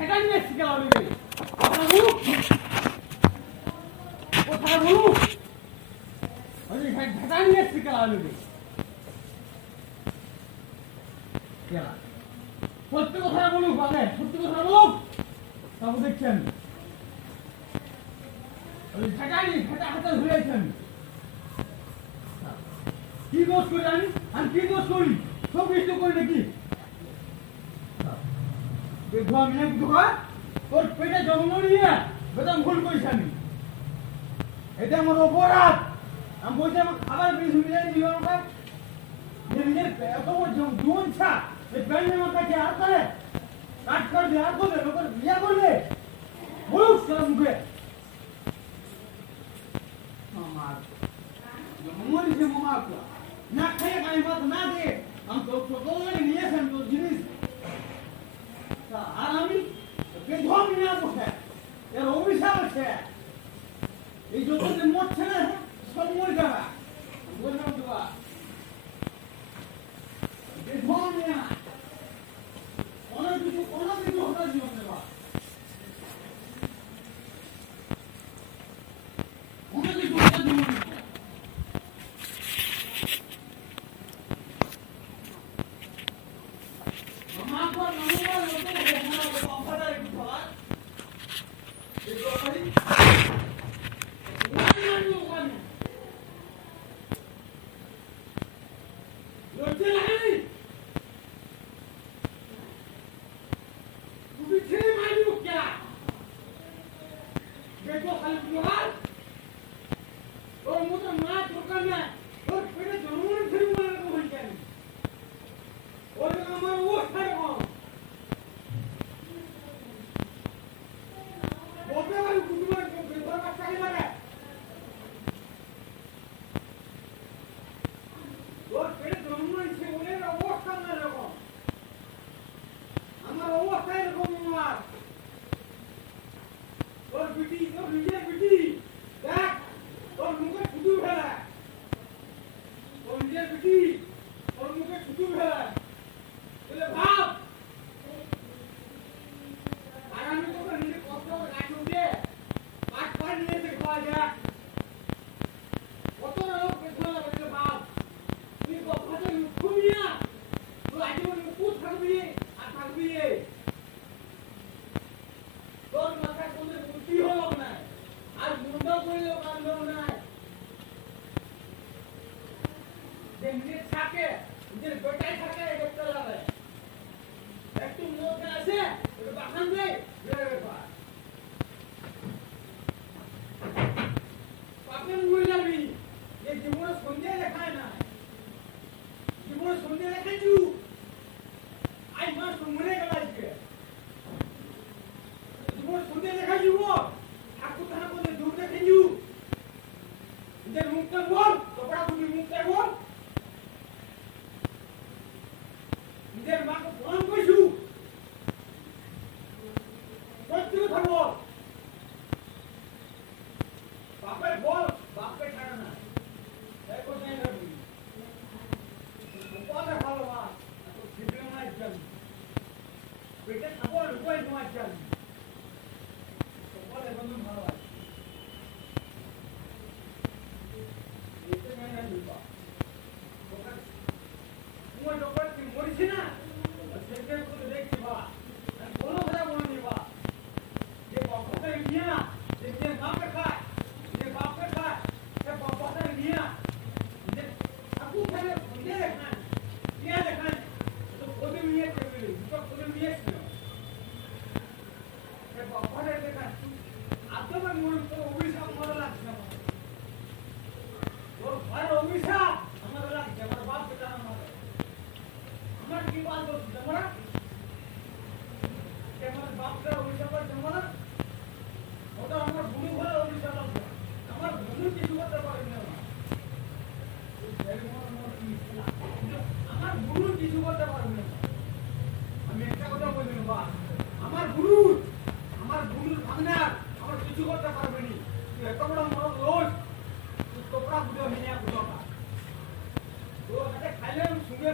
ঝাঁটাই নিয়ে শিখে লাগবে কথা বলুক কথা বলুক ওই ঝাঁটাই নিয়ে শিখে লাগবে সত্যি কথা বলুক আগে সত্যি কথা বলুক তারপর দেখছেন ওই ঝাঁটাই ঝাঁটা হাতে ধরেছেন কি দোষ করি আমি কি দোষ করি সব কিছু করি নাকি তোর পেটে জন্ম নিয়ে বেতন ভুল করিস আমি এটা আমার অপরাধ আমি বলছি আমার খাবার বেশি মিলাই দিবি আমাকে নিজের এত জীবন ছা এই ব্যান্ড আমার কাছে আর করে কাজ করবে আর করবে লোকের বিয়ে করবে বলুক সেটা মুখে মামা মরিছে মামা না খাইয়ে গাড়ি মত না দিয়ে আমি তো লাগে নিয়েছেন তোর জিনিস আর আমি বেধম নিয়ে বসে এর অভিশাপ আছে এই যতদিন মরছে না সব মরে যাবে বললাম তো বেধম নিয়ে অনেক কিছু হঠাৎ জীবন দেবা অনেক কিছু হঠাৎ জীবন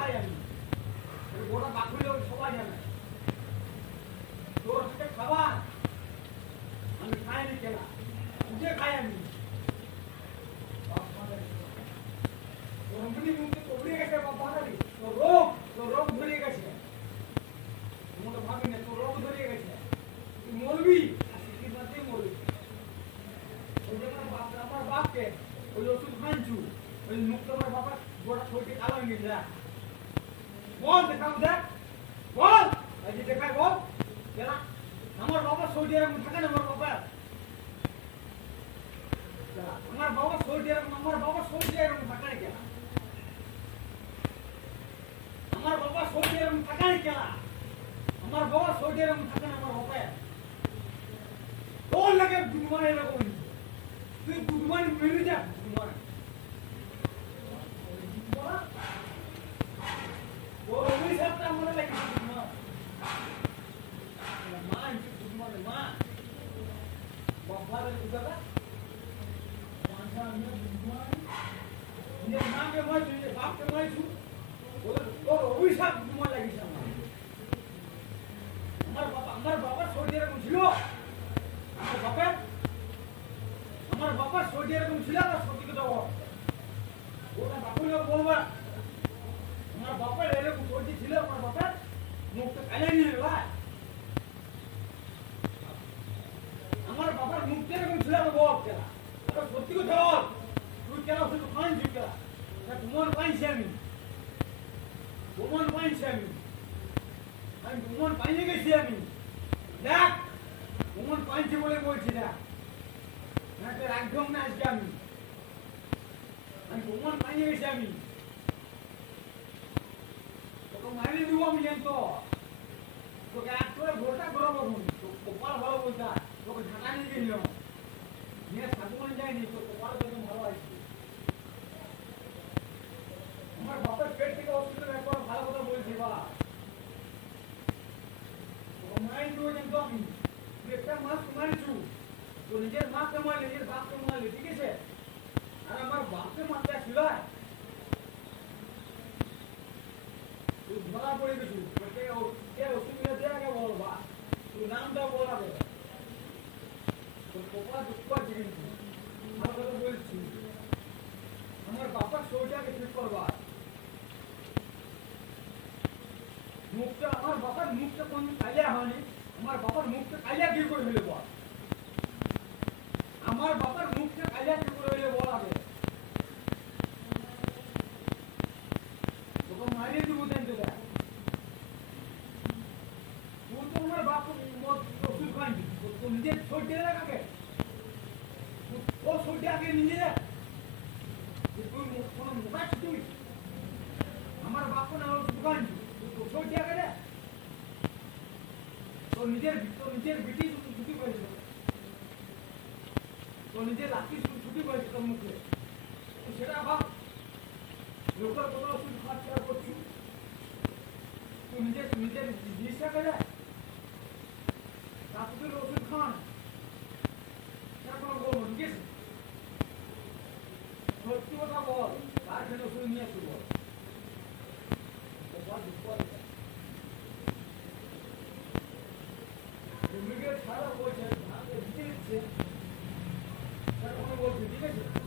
খাই আমি গোটা বাকুড়ি সবাই জানে তোর খেলা বুঝে খাই আমি কোম্পানি মুখে পড়ে গেছে বাবা দাদি তোর রোগ ধরে গেছে তোমরা ভাবি না তোর রোগ ধরে গেছে তুই মরবি আজকে রাতে মরবি ওই যে আমার বাপকে ওই ওষুধ খাইছু ওই মুখটা আমার বাবা গোটা ছইতে কালো হয়ে গেছে বল দেখাও দেখ বল এই যে দেখাই বল কেনা আমার বাবা সৌদি আরব থাকে না আমার বাবা আমার বাবা সৌদি আরব থাকে না কেনা আমার বাবা সৌদি আরব থাকে না কেনা আমার বাবা সৌদি আরব থাকে না আমার বাবা তোর লাগে দুমান এরকম তুই দুমান মেরে যা দুমান ওর অভিশাপটা আমার লাগে দুমান মা দুমান মা বাবার দাদা মানসা আমি দুমান নিজের মাকে মারছু নিজের বাপকে মারছু ওর অভিশাপ দুমান লাগিস আমার বাবা সৌদি এরকম ছিল আমার বাবা সৌদি এরকম ছিল না সত্যি কথা বল ওটা বাপুলে বলবা আমার বাবা এরকম সৌদি ছিল আমার বাবা মুখটা কালে নিয়ে গেল আমার বাবার মুখটা এরকম ছিল না বল কেলা ওটা সত্যি কথা বল তুই কেলা শুধু পাইছি কেলা তোমার পাইছি আমি তোমার পাইনি গেছি আমি দেখ তোমার পাইছি বলে বলছি না একদম না আজকে আমি তোমার পাইনি গেছি আমি তোকে মারিয়ে দিব আমি জানতো তোকে এক করে ভোরটা করবো কপাল ভালো বলতা তোকে ঢাকা নিয়ে গেছিল নিয়ে সাধুমান যায়নি তোর কপাল একদম ভালো আসছে আমার বাপের পেট থেকে ওষুধের ব্যাপার ভালো কথা বলছি বা মাইন্ড দিয়ে জানতো আমি তুই একটা মাস মারিছু তো নিজের মাকে মারলি নিজের বাপকে মারলি ঠিক আছে আর আমার বাপকে মারতে ছিল তুই ধরা পড়ে গেছু কে ওষুধগুলো দিয়ে আগে বলবা তুই নামটা বলাবে তোর কপাল দুঃখ আছে কিন্তু ভালো কথা বলছি আমার বাপার শরীরটাকে ঠিক করবা মুখটা আমার বাবার মুখটা কোন কালিয়া হয়নি আমার বাবার মুখটা কালিয়া কি করে হইলে বল আমার বাবার মুখটা কালিয়া কি করে হইলে বল আগে তোকে মারিয়ে দিব দেন তো দেখ তুই তো আমার বাপ ওষুধ খাইনি তো নিজের শরীরটা দেখ আগে ও শরীরটা আগে নিয়ে দেখ তুই কোনো মোটা তুই আমার বাপ না ওষুধ খাইনি ছুটি আগে রে তোর নিজের বিটি ছুটি করেছিল তোর নিজের লাঠি ছুটি করেছিল তোর মুখে সেটা ভাব লোকের কোনো ওষুধ খরচা করছি তুই নিজের জিনিসটা করে তারপরে ওষুধ খান সেটা কোনো বলবো ঠিক আছে সত্যি কথা বল তার জন্য ওষুধ নিয়ে আসবো বল ছাড়া বলছে দিতে দিচ্ছে বলছি ঠিক আছে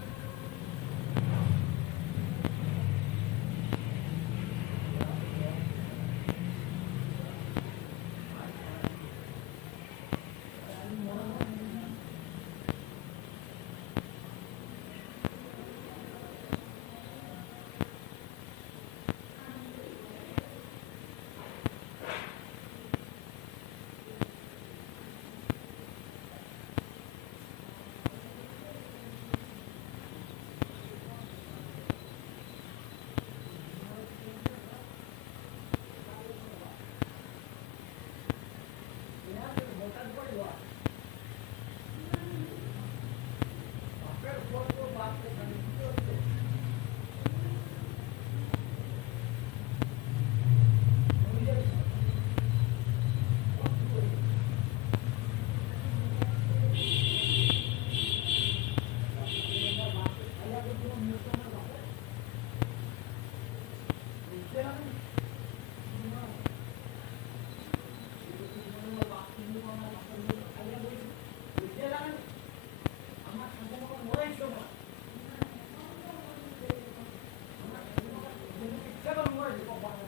করেছে কপালে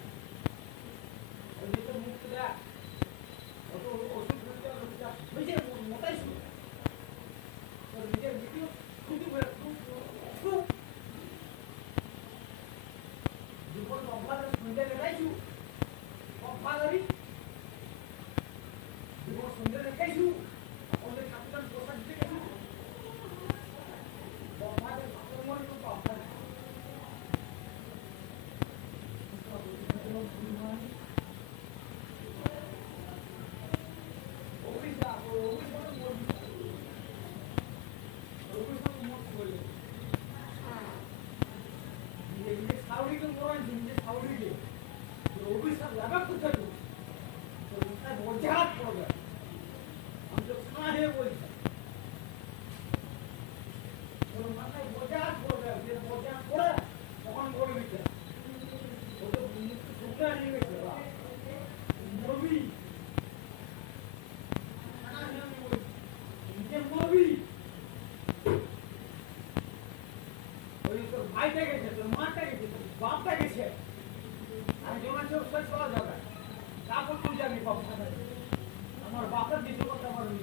ওই যে তোর মুখ দেখ অত ওষুধ খেতে লোকটা হয়েছে মোটাই শুরু তোর নিজের ভিডিও খুঁটি করে জীবন কপালে শুনতে দেখাইছু কপালেরই জীবন শুনতে দেখাইছু আমাদের ঠাকুর প্রসাদ দিতে গেছু কপালের ভাতর মনে কপাল ভাইটা গেছে তোর মাটা গেছে তোর বাপটা গেছে আমি জমা সব শেষ করা যাবে তারপর তুই যাবি বাপটা আমার বাপের কিছু করতে পারবি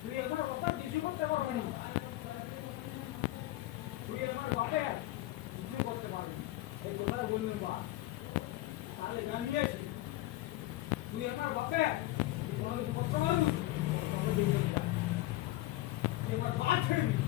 তুই আমার বাপের কিছু করতে পারবি না তুই আমার বাপে কিছু করতে পারবি এই কথাটা বলবেন বা তাহলে জানিয়েছি তুই আমার বাপে কোনো কিছু করতে পারবি তুই আমার বাপ ছেড়বি